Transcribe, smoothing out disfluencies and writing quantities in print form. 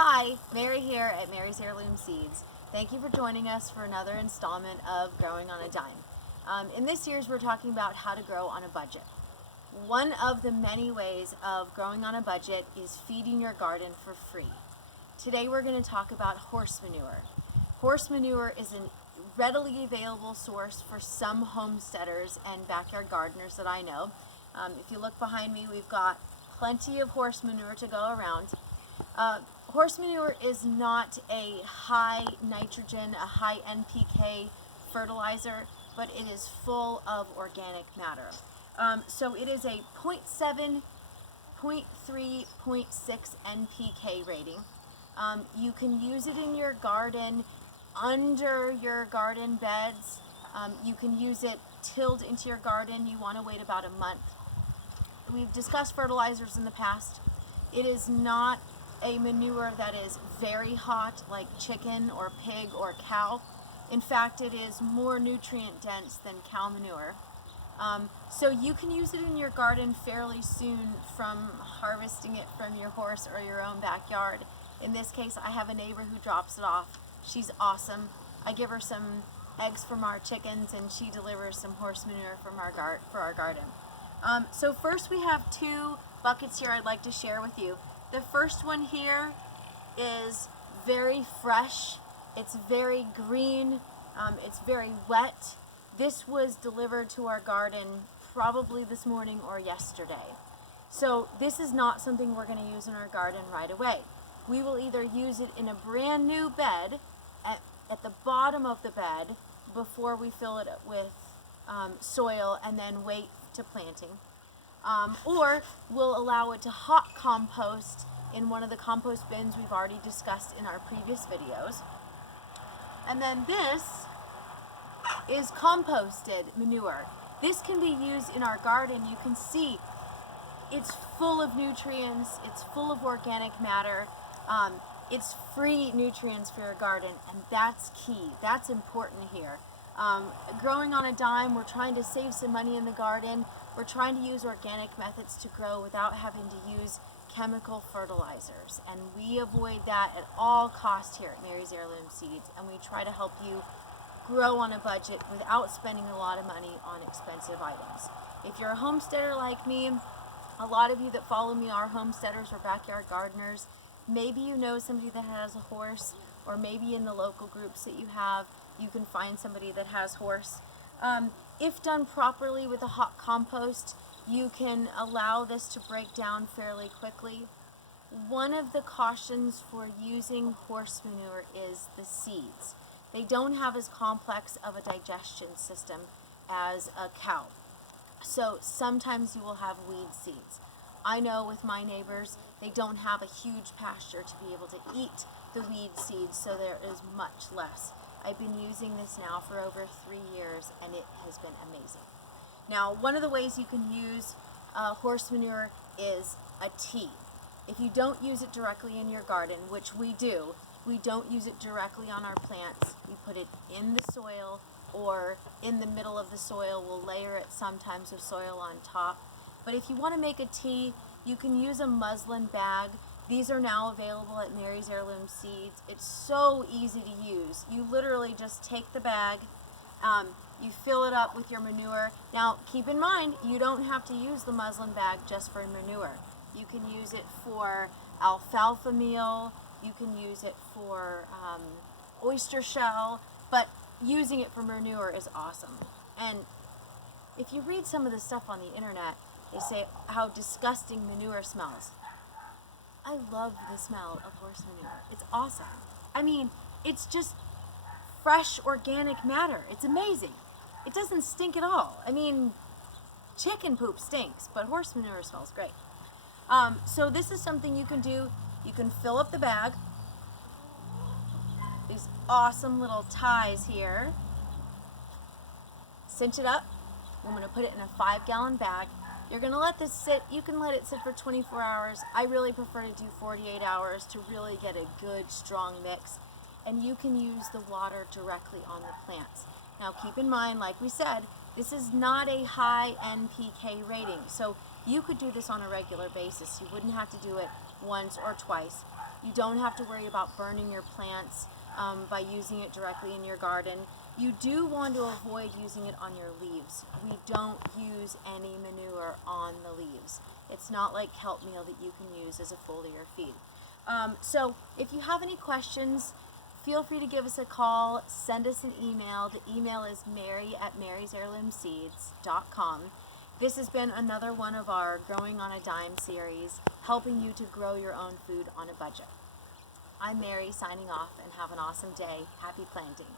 Hi, Mary here at Mary's Heirloom Seeds. Thank you for joining us for another installment of Growing on a Dime. In this series, we're talking about how to grow on a budget. One of the many ways of growing on a budget is feeding your garden for free. Today, we're going to talk about horse manure. Horse manure is a readily available source for some homesteaders and backyard gardeners that I know. If you look behind me, we've got plenty of horse manure to go around. Horse manure is not a high nitrogen, a high NPK fertilizer, but it is full of organic matter. So it is a 0.7, 0.3, 0.6 NPK rating. You can use it in your garden, under your garden beds. You can use it tilled into your garden. You want to wait about a month. We've discussed fertilizers in the past. It is not a manure that is very hot like chicken or pig or cow. In fact, it is more nutrient dense than cow manure. So you can use it in your garden fairly soon from harvesting it from your horse or your own backyard. In this case, I have a neighbor who drops it off. She's awesome. I give her some eggs from our chickens and she delivers some horse manure from for our garden. So first we have two buckets here I'd like to share with you. The first one here is very fresh, it's very green, it's very wet. This was delivered to our garden probably this morning or yesterday. So this is not something we're going to use in our garden right away. We will either use it in a brand new bed at the bottom of the bed before we fill it with soil and then wait to planting. Or we'll allow it to hot compost in one of the compost bins we've already discussed in our previous videos. And then this is composted manure. This can be used in our garden. You can see it's full of nutrients, it's full of organic matter, it's free nutrients for your garden, and that's key. That's important here. Growing on a dime, we're trying to save some money in the garden. We're trying to use organic methods to grow without having to use chemical fertilizers, and we avoid that at all costs here at Mary's Heirloom Seeds, and we try to help you grow on a budget without spending a lot of money on expensive items. If you're a homesteader like me, a lot of you that follow me are homesteaders or backyard gardeners. Maybe you know somebody that has a horse, or maybe in the local groups that you have, you can find somebody that has horse. If done properly with a hot compost, you can allow this to break down fairly quickly. One of the cautions for using horse manure is the seeds. They don't have as complex of a digestion system as a cow. So sometimes you will have weed seeds. I know with my neighbors, they don't have a huge pasture to be able to eat the weed seeds, so there is much less. I've been using this now for over 3 years, and it has been amazing. Now, one of the ways you can use horse manure is a tea. If you don't use it directly in your garden, which we do, we don't use it directly on our plants. We put it in the soil or in the middle of the soil. We'll layer it sometimes with soil on top. But if you want to make a tea, you can use a muslin bag. These are now available at Mary's Heirloom Seeds. It's so easy to use. You literally just take the bag, you fill it up with your manure. Now, keep in mind, you don't have to use the muslin bag just for manure. You can use it for alfalfa meal, you can use it for oyster shell, but using it for manure is awesome. And if you read some of the stuff on the internet, they say how disgusting manure smells. I love the smell of horse manure. It's awesome. I mean, it's just fresh organic matter. It's amazing. It doesn't stink at all. I mean, chicken poop stinks, but horse manure smells great. So this is something you can do. You can fill up the bag. These awesome little ties here. Cinch it up. I'm going to put it in a 5-gallon bag. You're going to let this sit. You can let it sit for 24 hours. I really prefer to do 48 hours to really get a good, strong mix. And you can use the water directly on the plants. Now keep in mind, like we said, this is not a high NPK rating. So you could do this on a regular basis. You wouldn't have to do it once or twice. You don't have to worry about burning your plants by using it directly in your garden. You do want to avoid using it on your leaves. We don't use any manure on the leaves. It's not like kelp meal that you can use as a foliar feed. So if you have any questions, feel free to give us a call, send us an email. The email is mary@marysheirloomseeds.com. This has been another one of our Growing on a Dime series, helping you to grow your own food on a budget. I'm Mary, signing off, and have an awesome day. Happy planting.